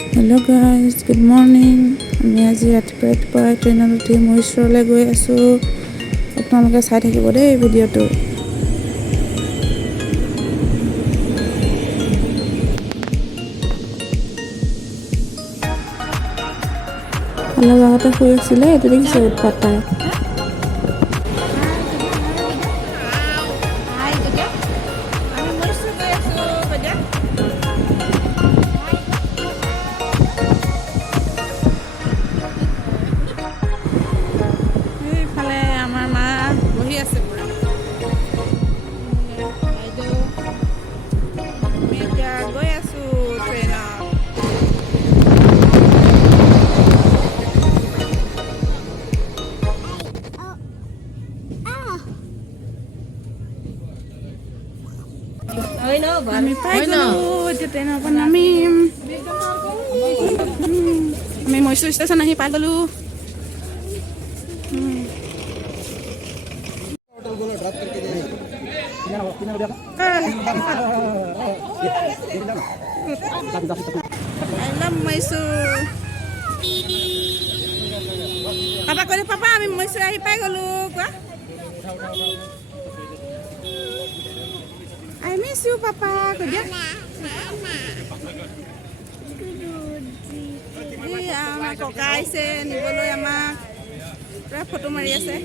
Hello' guys, good morning. আমি আজি ৰাতিপুৱা ট্ৰেইনত উঠি মহীশূৰলৈ গৈ আছোঁ। আপোনালোকে চাই থাকিব দেই ভিডিঅ'টো। অলপ আগতে শুই আছিলে, এইটো দেখিছে উৎপাত তাৰ। এইফালে আমাৰ মা বহি আছে পুৰা। আমি এতিয়া গৈ আছোঁ ট্ৰেইনত। আমি পাই গ'লো, এতিয়া ট্ৰেইনৰ পৰা নামিম। আমি মহীশূৰ ষ্টেচন আহি পাই গ'লো। মহীশূৰ পাপা কৈ পাপা আমি মহীশূৰ আহি পাই গ'লো। কোৱা আই মিছ ইউ পাপা কৈ দিয়া। আমাৰ ককা আহিছে নিবলৈ, আমাক পুৰা ফটো মাৰি আছে।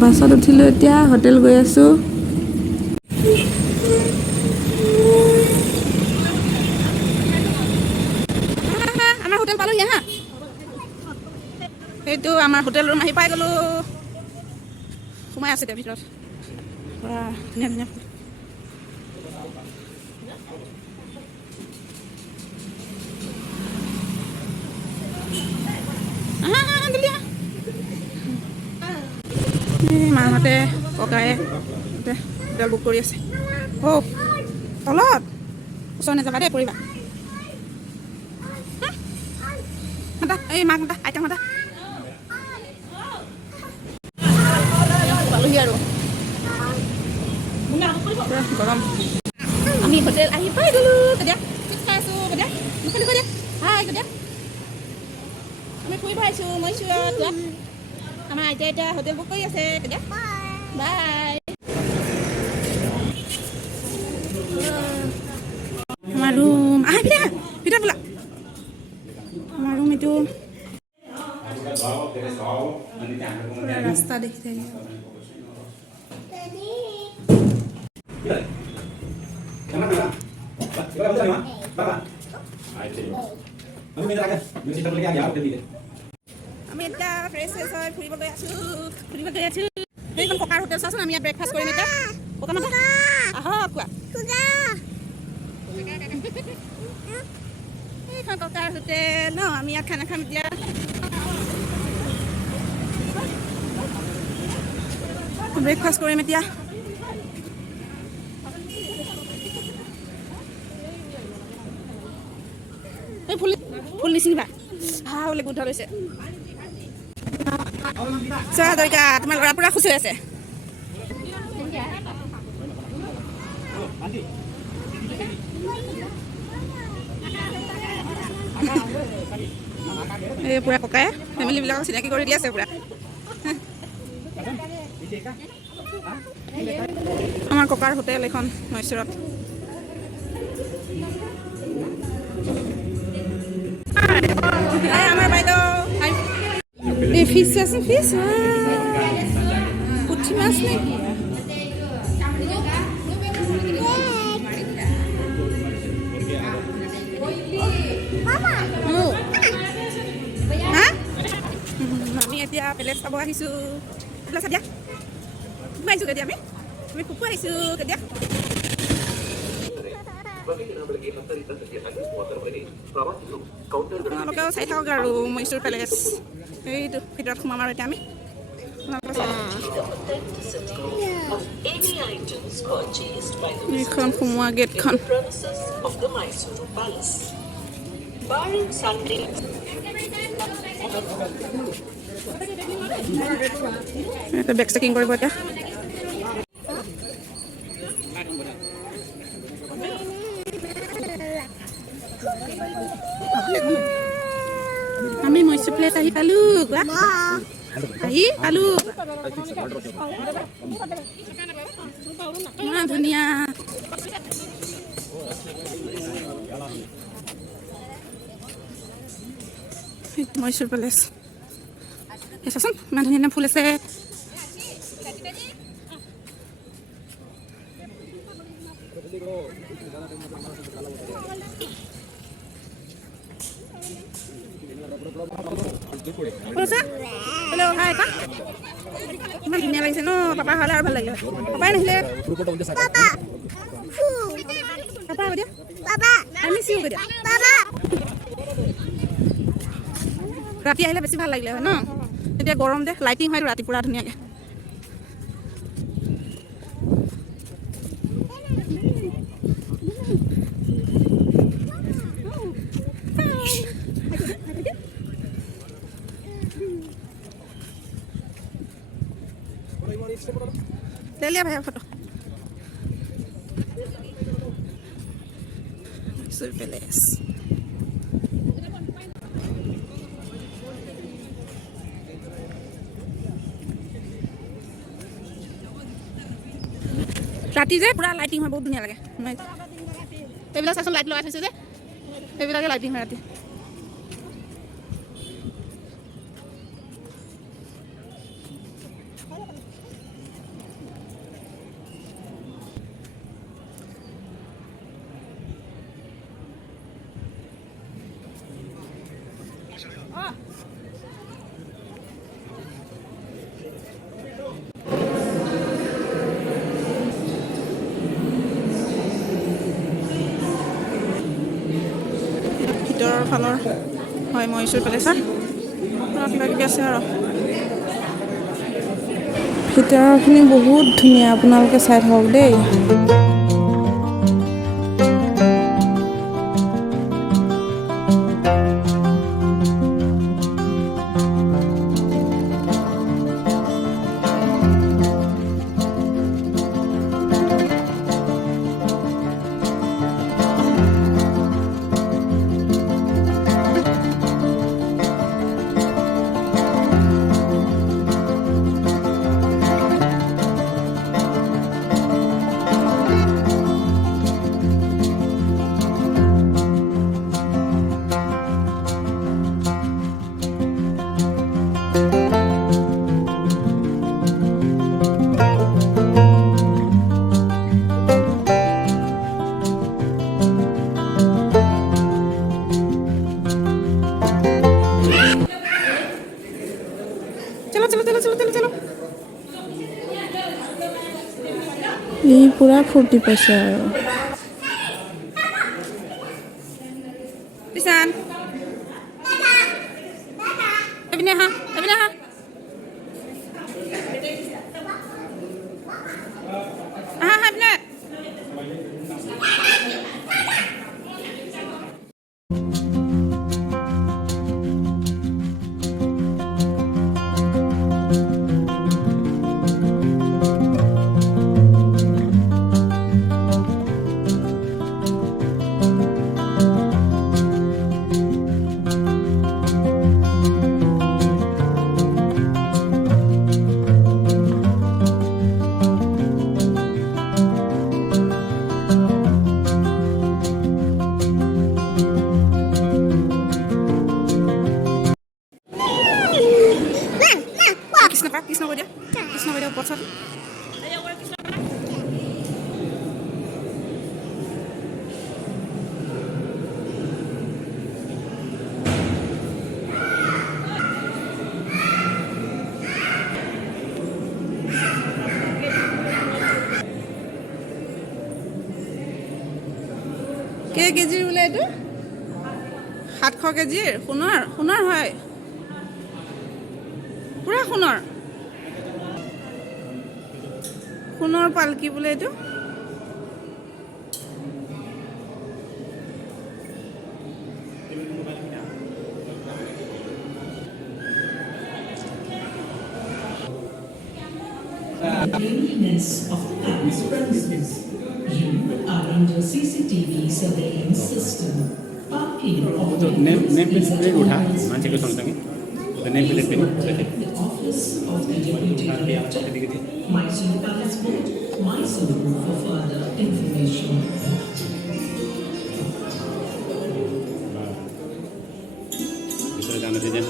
বাছত উঠিলোঁ, এতিয়া হোটেল গৈ আছোঁ। আমাৰ হোটেল পালোহি হা, সেইটো আমাৰ হোটেল ৰুম আহি পাই গ'লোঁ। সোমাই আছে এতিয়া ভিতৰত, ধুনীয়া ধুনীয়া। মাহঁতে ককায়ে হোটেল বুক কৰি আছে। তলত ওচৰ নাযাবা দেই, পৰিবা। এই মাক মাতা, আইতাক মাতা। পালোহি আৰু গৰম। আমি হোটেল আহি পাই গ'লোঁ। তেতিয়া খাই আছোঁ, তেতিয়া মুখে কৈ দিয়া হাই, কৈ দিয়া। আমি ফুৰিব আহিছোঁ মহীশূৰত। আমাৰ আইতাই এতিয়া হোটেল বুক কৰি আছে। তেতিয়া বাই। আমাৰ ৰুম আহ, ভিতৰত বোলা। আমাৰ ৰুম এইটো ৰাস্তা দেখি থাকে। আমি এতিয়া ফ্ৰেছ হয় ফুৰিব গৈ আছোঁ। সেইখন ককাৰ হোটেল চাচোন, আমি ইয়াত ব্ৰেকফাষ্ট কৰিম এতিয়া। ককা মাতা আহক, কোৱা এইখন ককাৰ হোটেল ন, আমি ইয়াত খানা খাম এতিয়া। ব্ৰেকফাষ্ট কৰিম এতিয়া। এই ফুল নিচিঙিবা, বোলে গোন্ধ লৈছে। চোৱা দৰিকা, তোমাৰ ল'ৰা পুৰা খুচৰি আছে। এই পুৰা ককাই ফেমিলিবিলাকক চিনাকি কৰি দি আছে পুৰা। আমাৰ ককাৰ হোটেল এখন মহীশূৰত। আমাৰ বাইদেউ এই ফিছ আছে, ফিছ পুঠি মাছ নেকি? আমি এতিয়া পেলেচ চাব আহিছোঁ। দিয়া আহিছোঁ কেতিয়া আমি কুকু আহিছোঁ কেতিয়া। আপোনালোকেও চাই থাকক আৰু মহীশূৰ পেলেচ। সেইটো ভিতৰত সোমাম আৰু এতিয়া আমি of any items purchased by the এইখন visitors সোমোৱা in গেটখন the premises of the Mysuru Palace. Barring Sundays, এটা বেগ চেকিং কৰিব এতিয়া আমি মৈচুৰ প্লেচ আহি পালো ইমান ধুনীয়া মৈচুৰ প্লেচ চাচোন ইমান ধুনীয়া ফুল আছে হেল্ল' হাই পা ইমান ধুনীয়া লাগিছে ন পাপা হ'লে আৰু ভাল লাগিলে পাপাই নাহিলে পাপা হ'ব দিয়া আমি চিও হ'ব দিয়া ৰাতি আহিলে বেছি ভাল লাগিলে হয় ন এতিয়া গৰম দে লাইটিং হয় ৰাতি পুৰা ধুনীয়াকৈ ले लिया भैया फोटो Mysuru Palace ৰাতি যে পুৰা লাইটিং হয় বহুত ধুনীয়া লাগে এইবিলাক চাচোন লাইট লগাই থৈছে যে এইবিলাকে লাইটিং হয় ৰাতি ভিতৰৰ ফালৰ হয় মৈচুৰ প্লেচৰ কিবা কিবি আছে আৰু ভিতৰৰখিনি বহুত ধুনীয়া আপোনালোকে চাই থাকক দেই ই পুৰা ফূৰ্তি পাইছে আৰু পিছান এবিনে হা এবিনে কৃষ্ণ কৈ দিয়া ওপৰত কেই কেজিৰ বোলে এইটো 700 কেজিৰ সোণৰ হয় পুৰা সোণৰ সোণৰ পালকি বোলে এইটো Cleanliness of the palace premises. You are under CCTV surveillance system. Parking of तो नेम प्लेट उठा मान्छेको सँगसँगै नेम प्लेट पनि the office of the deputy director. Mysore Palace Board, Mysore for further information. भित्र जान दिँदैन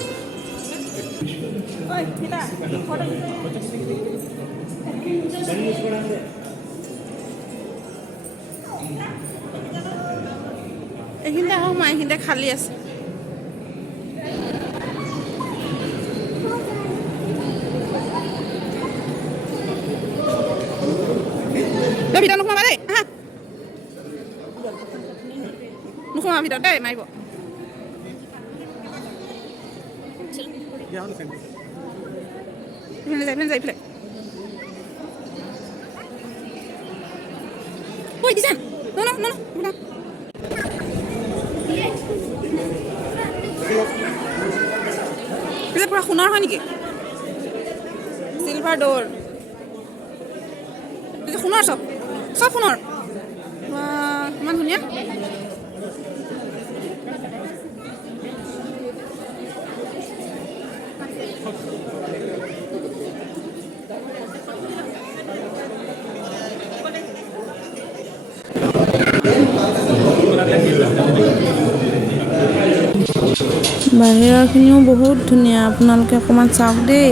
ओइ किता फोटो এইখিনিতে আহক মা এইখিনিতে খালী আছে ভিতৰত নোসোমাবা দেই আহা নোসোমাবা ভিতৰত দেই মাৰিব ইফালে যায় ইফালে ঐ দিছান ন ন ন ন পিছে পুৰা সোণৰ হয় নেকি চিলভাৰ ডোৰ পিছে সোণৰ চব চব সোণৰ ইমান ধুনীয়া বাহিৰৰখিনিও বহুত ধুনীয়া আপোনালোকে অকণমান চাওক দেই